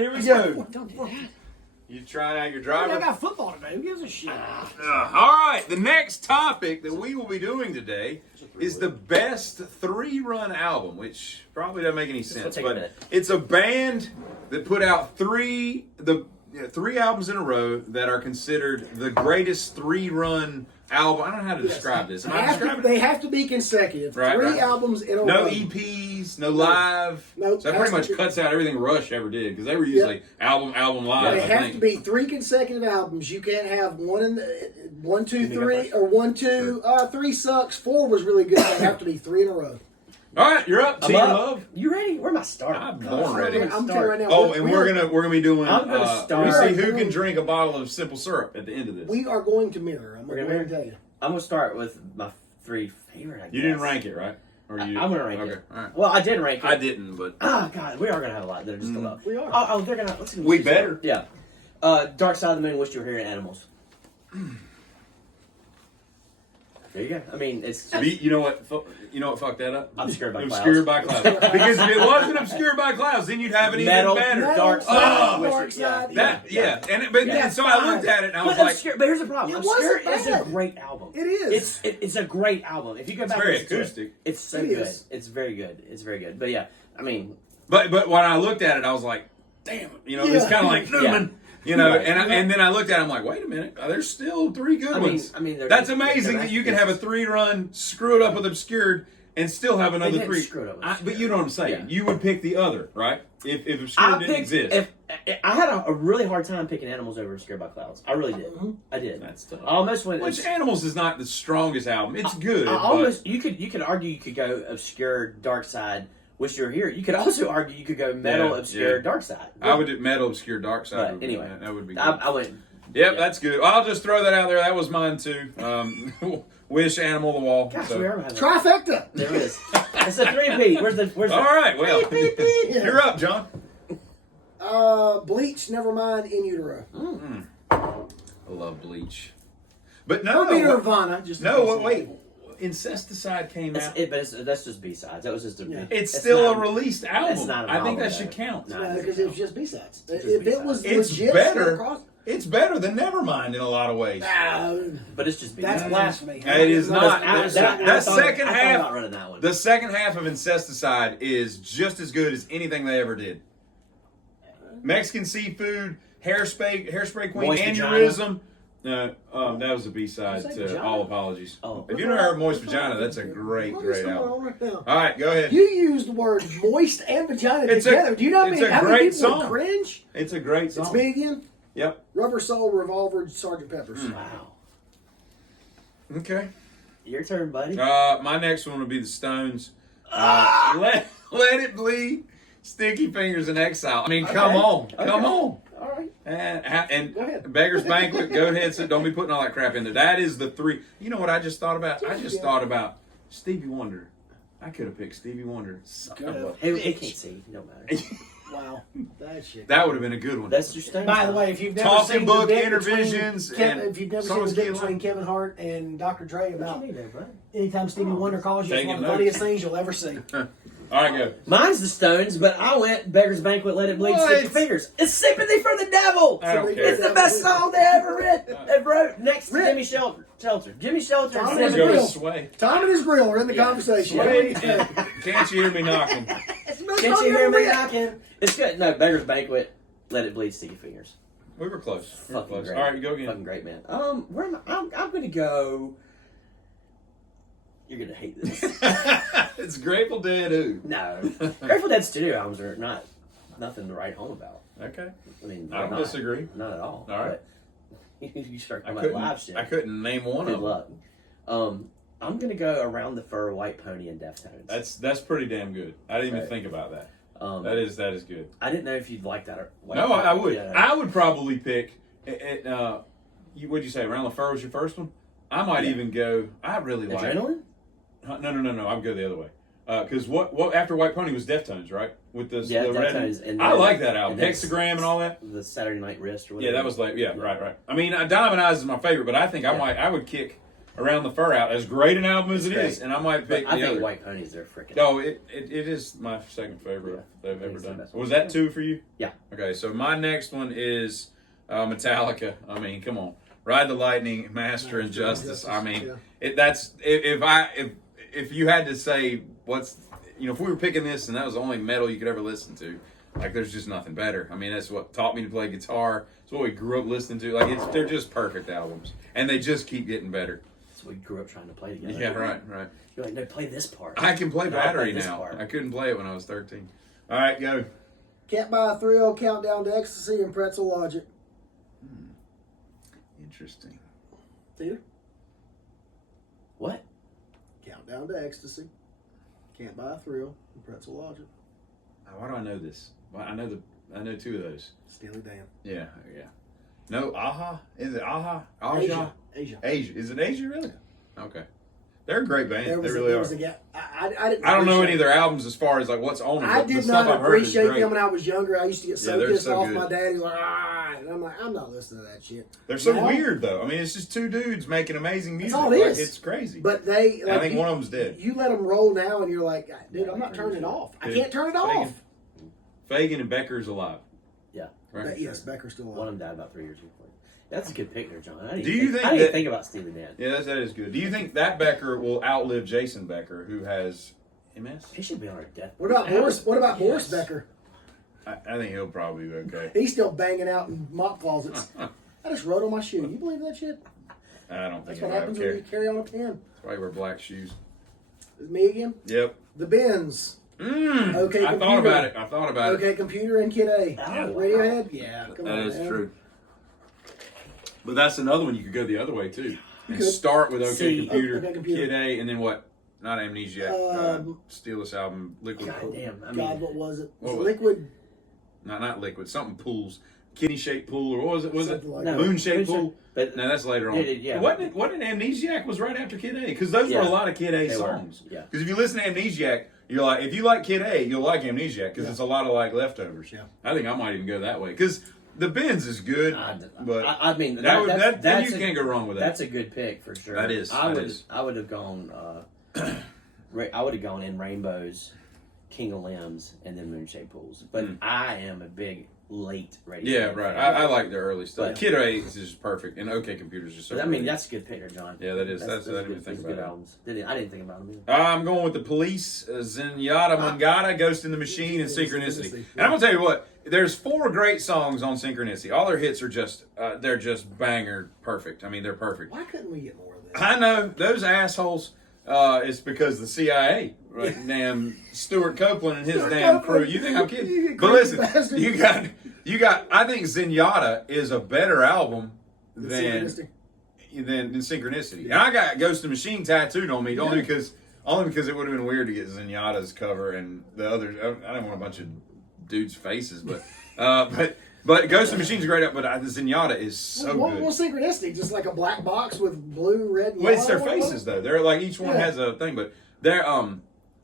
right, here we go. Don't do that. You trying out your I driver? got football today. Who gives a shit? All right, the next topic that we will be doing today is the best 3-run album, which probably doesn't make any sense, take a but minute. it's a band that put out three albums in a row that are considered the greatest 3-run album. I don't know how to describe this. Am I describing it? They have to be consecutive. Right, Three right. albums in a No row. EPs, no live. No, So that has pretty to much be- cuts out everything Rush ever did because they were usually album live. They I have think. to be 3 consecutive albums. You can't have one, two, me go three, first. or 1, 2. 3 sucks. 4 was really good. They have to be 3 in a row. All right, you're up. Team Love. You ready? Where am I starting? I'm born ready. I'm telling you right now. Oh, and we're gonna be doing. I'm gonna start- We see who can drink a bottle of simple syrup at the end of this. We are going to mirror. I'm We're going gonna to tell you. I'm gonna start with my 3 favorite. I You didn't guess. rank it, right? Or you? I'm gonna rank okay. it. All right. Well, I did rank it. I didn't, but Oh God, we are gonna have a lot that are just below. We are. Oh, they're gonna. Let's We better. Yeah. Dark Side of the Moon. Wish You Were Here. Animals. There you go. I mean, it's you know what? You know what fucked that up? Obscured by Obscured Clouds. by clouds. Because if it wasn't obscured by clouds, then you'd have it Metal, even better. Dark Oh, Side. Wish Dark It- yeah, Side. That yeah, and but Yeah. so I looked at it and I was But like, Obscure, but here's the problem. It Obscure wasn't is a bad. great album. It is. It's a great album. If you go back, very and listen to it, acoustic. it's so It good. is. It's very good. It's very good. But yeah, I mean, but when I looked at it, I was like, damn, it's Yeah. kind of like Newman. You know, Right. and then I looked at it, I'm like, wait a minute, there's still 3 good ones. they're- That's they're amazing that you can have a 3-run, screw it up with obscured, and still have another didn't 3. screw it up with But Obscured. you know what I'm saying. Yeah. You would pick the other, right? If obscured I didn't picked. exist. If I had a really hard time picking Animals over Obscured by Clouds. I really did. I did. That's tough. I almost went. Which Animals is not the strongest album. It's good. I but almost. You could argue you could go Obscured, Dark Side. Wish You Were Here. You could also argue you could go Metal, Yeah, Obscured, yeah. Dark Side. I would do Metal, Obscure, Dark Side. But would be- anyway, that would be good. I went. Yep, yeah. that's good. I'll just throw that out there. That was mine too. Wish, Animal, the Wall. Gosh, So- we are having. Trifecta. There it is. It's a 3-peat. Where's the? All right, well, Yeah. you're up, John. Bleach, Nevermind, In Utero. I love Bleach, but no, Don't be Nirvana. Just wait. Incesticide came That's out. it, but that's just B-sides. That was just a. Yeah. It's still not- a released album. It's not a I think novel, that should though. count. No. because it was just B-sides. Just If it B-sides. was It's legit, better. across, It's better than Nevermind in a lot of ways. But it's just that's B-sides. blasphemy. It is not. I That thought second about half, running that one. the second half of Incesticide is just as good as anything they ever did. Mexican Seafood, Hairspray Queen, Moist Aneurysm. That was a B-side Did you say to Vagina? All Apologies. Oh. If you never heard Moist Vagina, that's a great album. Right now. All right, go ahead. You used the word moist and vagina It's a- together. Do you know it's how a many great people would song. cringe? It's a great It's song. me again. Yep. Rubber Soul, Revolver, Sgt. Pepper's. Wow. Okay. Your turn, buddy. My next one would be the Stones. Let It Bleed. Sticky Fingers in Exile. I mean, come on. Come on. All right. And Go ahead. Beggar's Banquet, Goathead, so don't be putting all that crap in there. That is the 3. You know what I just thought about? I just thought about Stevie Wonder. I could have picked Stevie Wonder. Son of a Hey, bitch. it can't see. No matter. Wow. That shit. That would have been a good one. That's your Stones. By the way, if you've never Talking seen Book, the bit Intervisions, between and if you've never seen Songs the bit Get Loud. between Kevin Hart and Dr. Dre about What you do, bro? anytime Stevie Wonder calls you, it's Taking one of the notes. funniest things you'll ever see. All right, go. Mine's the Stones, but I went Beggar's Banquet, Let It Bleed, What? Sticky Fingers. It's Sympathy for the Devil. I don't care. It's the best song they ever wrote next to Jimmy Shelter. Jimmy Shelter. Tom and is Let's go Sympathy. to real. Sway. Tom and his grill are in the conversation. Sway. Can't you hear me knocking? It's the best Can't song you hear ever me written. knocking? It's good. No, Beggar's Banquet, Let It Bleed, Sticky Fingers. We were close. We were Fucking close. great. All right, you go again. Fucking great, man. Where am I? I'm gonna go. You're gonna hate this. It's Grateful Dead. Who? No, Grateful Dead studio albums are nothing to write home about. Okay. I mean, I don't they're not. disagree. Not at all. All right. But you start I talking about live shit. couldn't name one Good of them. luck. I'm gonna go Around the Fur, White Pony, and Deftones. That's pretty damn good. I didn't even Right. think about that. Um, That is good. I didn't know if you'd like that or. No, I would. Yeah. I would probably pick. What'd you say? Around the Fur was your first one. I might Yeah. even go. I really like. Adrenaline. No. I'd go the other way. Because what after White Pony was Deftones, right? With the Yeah, the red. Deftones, and I then- like that album. and then Hexagram and all that. The Saturday Night Wrist or Yeah, whatever. that was like right. I mean, Diamond Eyes is my favorite, but I think Yeah. I would kick Around the Fur Out, as great an album as it It's is, great. and I might pick I the think other. White Ponies are freaking. No, it is my second favorite they've ever It's the done. best one. Was that 2 for you? Yeah. Okay, so my next one is Metallica. I mean, come on, Ride the Lightning, Master and Justice. I mean, if you had to say what's if we were picking this and that was the only metal you could ever listen to, like there's just nothing better. I mean, that's what taught me to play guitar. It's what we grew up listening to. Like they're just perfect albums, and they just keep getting better. That's what we grew up trying to play together. Yeah, right. You're like, no, play this part. I can play No, I'll Battery play this now. part. I couldn't play it when I was 13. All right, go. Can't buy a 3-0 countdown to ecstasy and pretzel logic. Interesting. Peter? What? Countdown to ecstasy. Can't buy a thrill and pretzel logic. Why do I know this? Well, I know 2 of those. Steely Dan. Yeah. No, Aha? Is it Aha? Asia. Asia. Is it Asia, really? Okay. They're a great band. There was They really there are. was a gap. I didn't I don't know any appreciate of their albums as far as like what's on them. I but the did stuff not I've heard is appreciate great. them when I was younger. I used to get so Yeah, they're pissed so off. good. My dad was like, and I'm like, I'm not listening to that shit. They're so Now- weird though. I mean, it's just 2 dudes making amazing music. all it Like, is. it's crazy. But they, I think one of them's dead. You let them roll now, and you're like, dude, I'm not turning it off. I can't turn it off. Fagan and Becker's alive. Yeah. Right? But yes, Becker's still One alive. of them died about 3 years before. That's a good pick there, John. I didn't Do even you think I didn't that- think about Steely Dan. Yeah, that is good. Do you think that Becker will outlive Jason Becker, who has MS? He should be on our death. What about Boris? What about Boris Yes. Becker? I think he'll probably be okay. He's still banging out in mop closets. I just wrote on my shoe. You believe that shit? I don't That's think what he'll happens care. when you carry on a pen. That's why he wear black shoes. Me again? Yep. The Benz. Okay, Okay, I thought computer. about it. I thought about it. Okay, computer and Kid A. Oh, Radiohead? Yeah, come That on. is man. true. But that's another one you could go the other way too, and could. start with OK See- Computer, OK Computer. Kid A, and then what? Not Amnesiac. Steal This Album, Liquid. God damn. I God, mean, what was it? What Was it was it? Liquid? Not Liquid. Something Pools. Kidney shaped pool, or what was it? Was it Something like no, that. Moon shaped Moonshaped- pool? But No, that's later on. Yeah. Wasn't it Amnesiac was right after Kid A? Because those were Yeah. a lot of Kid A They were, songs. yeah. Because if you listen to Amnesiac, you're like, if you like Kid A, you'll like Amnesiac because it's a lot of like leftovers. Yeah. I think I might even go that way because the Benz is good, but I mean, that would, that's, then that's you can't go wrong with that. That's a good pick for sure. That is, I that would. is. I would have gone. I would have gone in Rainbows, King of Limbs, and then Moonshaped Pools. But I am a big late radio. Yeah, right. I like the early stuff. But- Kid A is just perfect, and OK Computer's just so. But, I mean, great. that's a good pick there, John. Yeah, that is. That's I didn't good, even think those about good it. albums. I didn't think about them either. I'm going with the Police, Zenyatta Mangata, Ghost in the Machine, and Synchronicity. And I'm gonna tell you what, there's 4 great songs on Synchronicity. All their hits are just, they're just banger perfect. I mean, they're perfect. Why couldn't we get more of this? I know those assholes. It's because the CIA, right? Damn Stuart Copeland and his Stuart damn crew. Copeland. You think I'm You kidding? But crazy listen, bastard. you got. I think Zenyatta is a better album than Synchronicity. than Synchronicity. And I got Ghost in the Machine tattooed on me only because it would have been weird to get Zenyatta's cover and the others. I don't want a bunch of dudes' faces, but but Ghost in the Machine's great. But the Zenyatta is so Well, good. Synchronicity, just like a black box with blue, red, and Well, it's their yellow. faces though. They're like each one Yeah. has a thing, but they're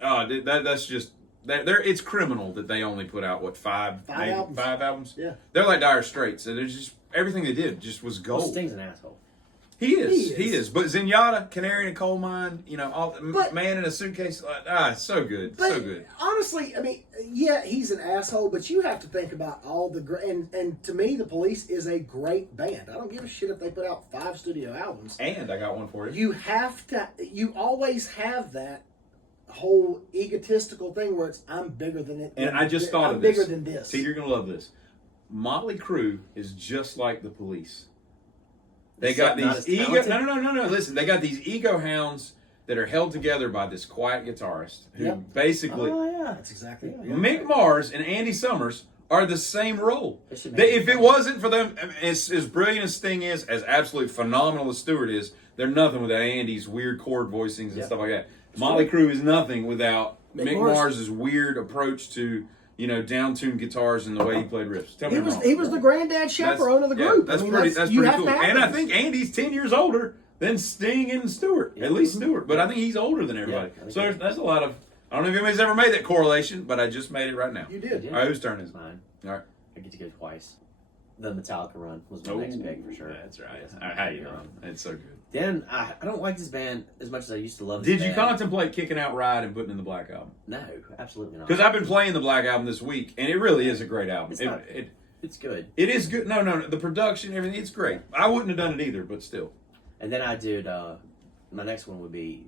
that's just. It's criminal that they only put out what 5 Five maybe albums. 5 albums. Yeah. They're like Dire Straits. So they're just everything they did just was Well, gold. Sting's an asshole. He is. He is. But Zenyatta, Canary in a Coal Mine, But- Man in a Suitcase. It's so good. But So good. honestly, I mean, yeah, he's an asshole, but you have to think about all the and to me, the Police is a great band. I don't give a shit if they put out 5 studio albums. And I got one for you. You have to. You always have that whole egotistical thing where it's I'm bigger than it. And I just thought I'm of this. bigger than this. See, you're gonna love this. Motley Crue is just like the Police. They got Not these as ego. talented? No. Listen, they got these ego hounds that are held together by this quiet guitarist who Yep. basically Oh yeah. That's exactly. Mick Mars and Andy Summers are the same role. They should make If it wasn't for them, I mean, as brilliant as Sting is, as absolutely phenomenal as Stewart is, they're nothing without Andy's weird chord voicings and Yep. stuff like that. Motley Crue is nothing without Mick Mick Mars. Mars' weird approach to down-tuned guitars and the way he played riffs. Tell me He I'm was wrong. he was the granddad chaperone of the group. That's I mean, pretty. you Pretty have cool. to have And I those. think Andy's 10 years older than Sting and Stewart. At least Stewart, but I think he's older than everybody. Yeah, I think So so. that's a lot of. I don't know if anybody's ever made that correlation, but I just made it right now. You did. All right, whose turn is it? Mine. All right. I get to go twice. the Metallica run was my next pick for sure. That's right. How you doing? It's so good. Then I don't like this band as much as I used to love. Did this you band. contemplate kicking out Ride and putting in the Black Album? No, absolutely not. Because I've been playing the Black Album this week, and it really is a great album. It's good. It is good. No. The production, everything, it's great. I wouldn't have done it either, but still. And then I did. My next one would be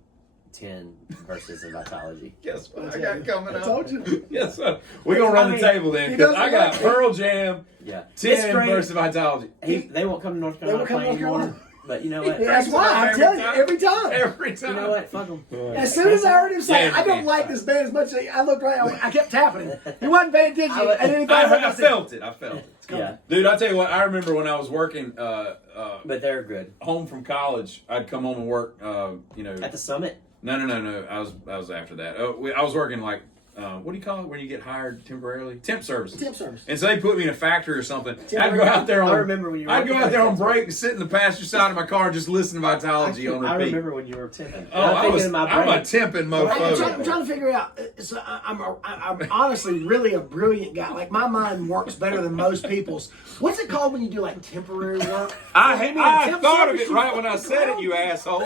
10 verses in Vitology. Guess what I got coming I up? told you. Yes, sir. We're going to run the table then, because I got Pearl Jam, Yeah, 10 versus Vitology. They won't come to North They won't Carolina come to North anymore. Carolina. But you know what? That's why I'm Every telling you time. every time. Every time. You know what? Fuck them. As soon as I heard him say, Yeah, I don't man. like this band as much as I looked right, I kept tapping him. He wasn't paying attention. I- And anything I felt it. It's coming. Yeah, Dude, I tell you what, I remember when I was working but they're good. home from college, I'd come home and work, At the Summit. No. I was after that. I was working like, what do you call it when you get hired temporarily? Temp services. Temp service. And so they put me in a factory or something. I'd go Temporary. out there on. I remember when you were I'd go working out there for on temp break and sit in the passenger side of my car, and just listen to Vitology on I repeat. remember when you were temping. Oh, I'm thinking in my I'm brain. a temping I'm mofo. trying to figure out. So I'm honestly really a brilliant guy. Like my mind works better than most people's. What's it called when you do like temporary work? I temp thought of service, it right when I said it, you asshole.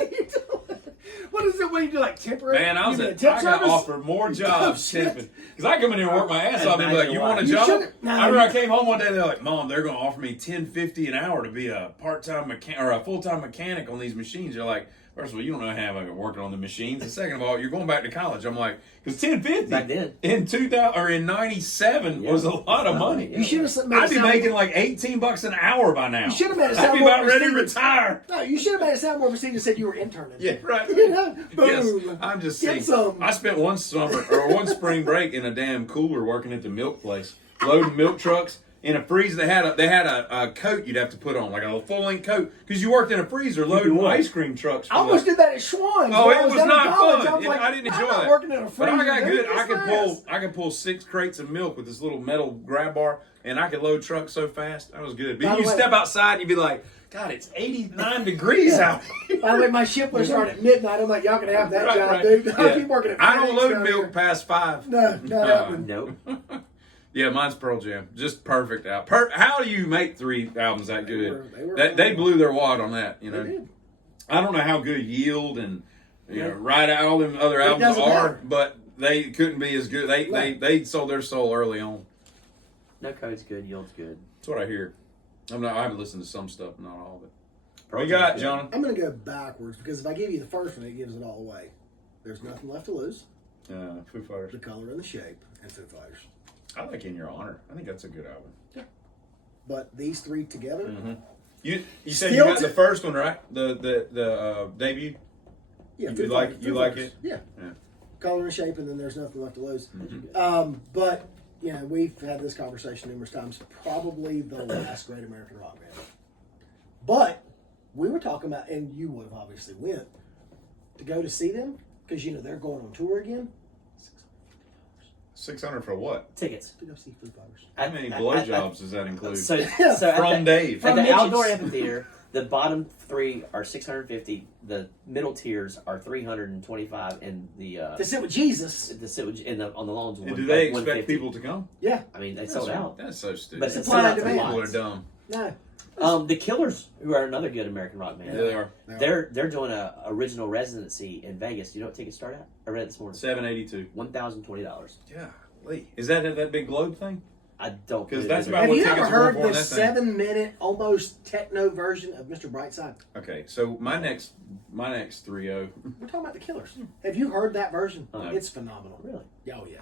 What is it when you do like temporary? Man, I You mean a got temp service? offered more jobs Oh, shit. temping. Because I come in here and work my ass off and be like, you want a You job? shouldn't- no, I remember you- I came home one day, they're like, Mom, they're going to offer me $10.50 an hour to be a part-time mechanic or a full-time mechanic on these machines. You're like, first of all, you don't know how I'm working on the machines. And second of all, you're going back to college. I'm like, because $10.50 Back then. in 2000 or in '97 was a lot of money. You should have made it I'd be sound- making like $18 an hour by now. You should have made it I'd sound be more about ready to prestigious. retire. No, you should have made it sound more prestigious. Said you were interning. Yeah, right. You know, Yes, boom. I'm just Get saying. some. I spent one summer or one spring break in a damn cooler working at the milk place, loading milk trucks in a freezer. They had a coat you'd have to put on, like a full length coat, because you worked in a freezer loading what? ice cream trucks. I almost did that at Schwann's. Oh, when I it was down in not college. fun. I was like, I didn't enjoy I'm not that. working in a But freezer. I got dude. good. Kiss my I could pull 6 crates of milk with this little metal grab bar, and I could load trucks so fast. That was good. By But the you way- step outside and you'd be like, God, it's 89 degrees out here. By the way, my shift would start at midnight. I'm like, y'all can have that Right, job, right. dude. I'll Yeah. keep working at I don't FedEx load down milk here. past 5. No, not happening. Nope. Yeah, mine's Pearl Jam. Just perfect out. How do you make 3 albums that good? They were They blew their wad on that. You know, They did. I don't know how good Yield and Right Out, all them other albums doesn't are, matter. but they couldn't be as good. They sold their soul early on. No Code's good. Yield's good. That's what I hear. I haven't listened to some stuff, not all of it. Pearl What you got, Jam's good. John? I'm going to go backwards because if I give you the first one, it gives it all away. There's Nothing Left to Lose, Foo Fighters. The Color and the Shape, and Foo Fighters. I like In Your Honor. I think that's a good album. But these three together, You said Still you got to- the first one right? The debut. yeah, You Foo like- Fighters, you Foo like Fighters. it? Yeah. Yeah. Color and Shape, and then There's Nothing Left to Lose. Mm-hmm. But you know, we've had this conversation numerous times. Probably the last great American rock band. But we were talking about, and you would have obviously went to go to see them because you know they're going on tour again. $600 for what? Tickets. To go see Foo Fighters. How many blowjobs does that include? So Yeah. at From the, Dave. At the From outdoor Mitch's. amphitheater, the bottom 3 are $650. The middle tiers are $325, and To sit with Jesus. the sit on the lawns. And do they expect $150. people to come? Yeah. I mean, they sold out. That's so stupid. But it's Supply sold and out to demand. People are lots. dumb. No. The Killers, who are another good American rock band, Yeah, they are. they're doing a original residency in Vegas. You know what tickets start at? I read it this morning. $782. $1,020. Yeah. Is that big globe thing? I don't. 'Cause believe that's it. about Have what you tickets ever were heard for in the that thing. 7-minute, almost techno version of Mr. Brightside? Okay, so my next 3-0. We're talking about the Killers. Have you heard that version? No. It's phenomenal. Really? Oh yeah.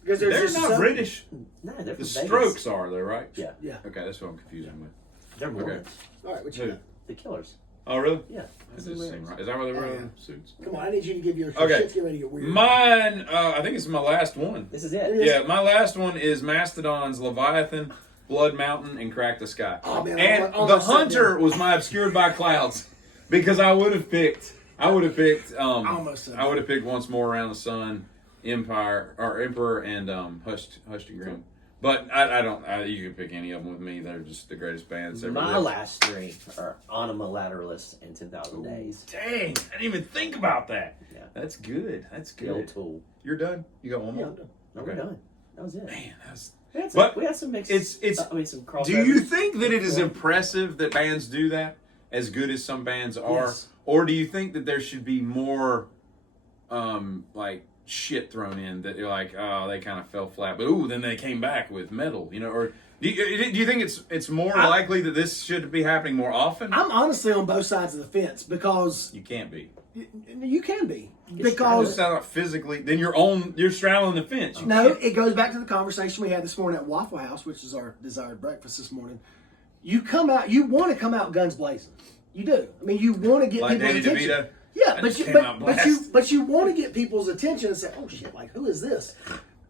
Because there's They're just not so- British. No, they're from The Vegas. Strokes are, though, right? Yeah, Yeah. Okay, that's what I'm confusing with. they're Mormons. All right, what you Who? got? The Killers. Oh, really? Yeah. That doesn't seem right. Is that why they wear Yeah. suits? Come on, I need you to give your Okay. shit's getting ready to get weird. Mine, I think it's my last one. This is it. Yeah, my last one is Mastodon's Leviathan, Blood Mountain, and Crack the Sky. Oh, man, and I almost The said Hunter that. was my Obscured by Clouds because I would have picked almost said I would have picked Once More Around the Sun, Emperor, and Hushed and Grim. But I don't. You can pick any of them with me. They're just the greatest bands ever. My lived. last 3 are Anima Lateralis and 10,000 Days. Dang, I didn't even think about that. Yeah. That's good. That's The old good. Tool. You're done. You got one Yeah, more. I'm done. No, Okay. we're done. That was it. Man, that's But we had some mixed. it's I mean, some crossovers. do you think that it is impressive that bands do that, as good as some bands are, Yes. or do you think that there should be more, like shit thrown in that you're like, oh, they kind of fell flat, but ooh, then they came back with metal, you know? Or do you think it's more likely that this should be happening more often? I'm honestly on both sides of the fence because You can't be. you can be It's because not physically. Then you're straddling the fence. You no, can't. it goes back to the conversation we had this morning at Waffle House, which is our desired breakfast this morning. You want to come out guns blazing. You do. I mean, you want to get Like people's Danny attention. DeVito. Yeah, I but just you, came but, out but you blast. but you want to get people's attention and say, oh shit, like who is this?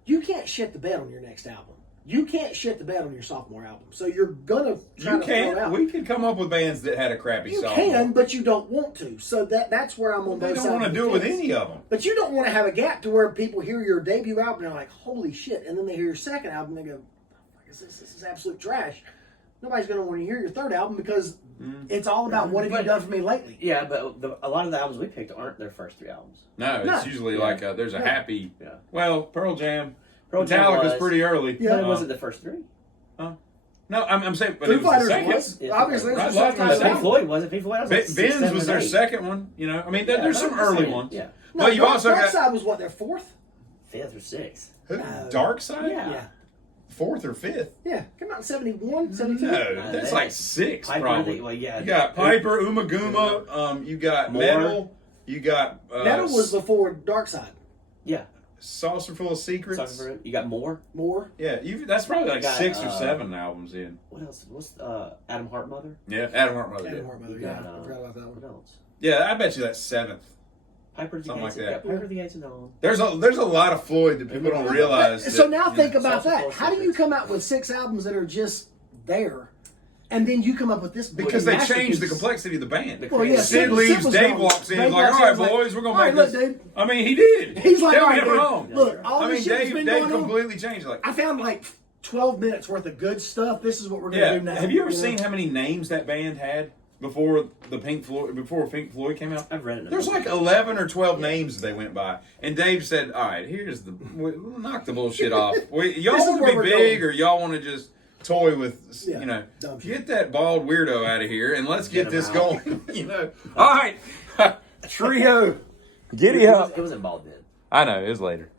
You can't shit the bed on your next album. You can't shit the bed on your sophomore album. So you're gonna try You to throw it can. out. We could come up with bands that had a crappy You song. can, but you don't want to. So that's where I'm on They both don't sides. want to of the do it with fence. any of them. But you don't want to have a gap to where people hear your debut album and they're like, holy shit. And then they hear your second album and they go, what is this? This is absolute trash. Nobody's going to want to hear your third album because it's all about what have you done for me lately. Yeah, but a lot of the albums we picked aren't their first 3 albums. No, it's usually like there's a happy. Yeah. Well, Pearl Jam. Pearl Jam Metallica's was, pretty early. Yeah. But it wasn't the first 3. No, I'm saying, but Foo it was the Fighters second. was. Yeah, Obviously, it Right, was the right, second right. But album. Pink Floyd was. Pink Floyd was like 6, Ben's 7, was their 8. second one. You know, I mean, there's Yeah, some that's what I'm early saying. ones. Yeah. No, But you've also Dark got Side was what, their fourth? 5th or 6th. who? No. Dark Side. Yeah. Yeah. Fourth or fifth? Yeah. Came out in 71, 72. No, No, that's they- like 6 Piper, probably. well, yeah. You got Piper, Umaguma. You got More. Metal. You got Metal was before Dark Side. Yeah. Saucer Full of Secrets. You got more. More. Yeah, that's probably like got, 6 or 7 albums in. What else? What's Adam Hartmother? Yeah, Adam Hartmother Adam did. Hartmother, You yeah. got, I forgot about that one. What else? Yeah, I bet you that's 7th. Piper the Something Gates. like that. Yeah, Piper the Gates and all. There's a lot of Floyd that people don't realize. So that, now you think know, about Saucer that. Full of How do you Secrets. come out with 6 albums that are just there, and then you come up with this? because they changed the masterpiece? complexity of the band. Well, yeah, Sid Sid leaves, was Dave gone. walks in, Dave he's like, walks all in, right, he's like, boys, we're going all to right, make look, this. dude. I mean, he did. He's like, Tell all me right, I'm dude, wrong. look, all I this mean, shit that's been Dave going on. completely changed. Like, I found like 12 minutes worth of good stuff. This is what we're going to yeah. do now. Have you ever know? seen how many names that band had before Pink Floyd came out? I've read it. There's like 11 or 12 names they went by, and Dave said, "All right, knock the bullshit off. Y'all This is want where to we're be big, going. or y'all want to just toy with, Yeah, dumb shit. get that bald weirdo out of here, and let's get him this out. going." All right, trio, giddy up. It wasn't bald then. I know it was later.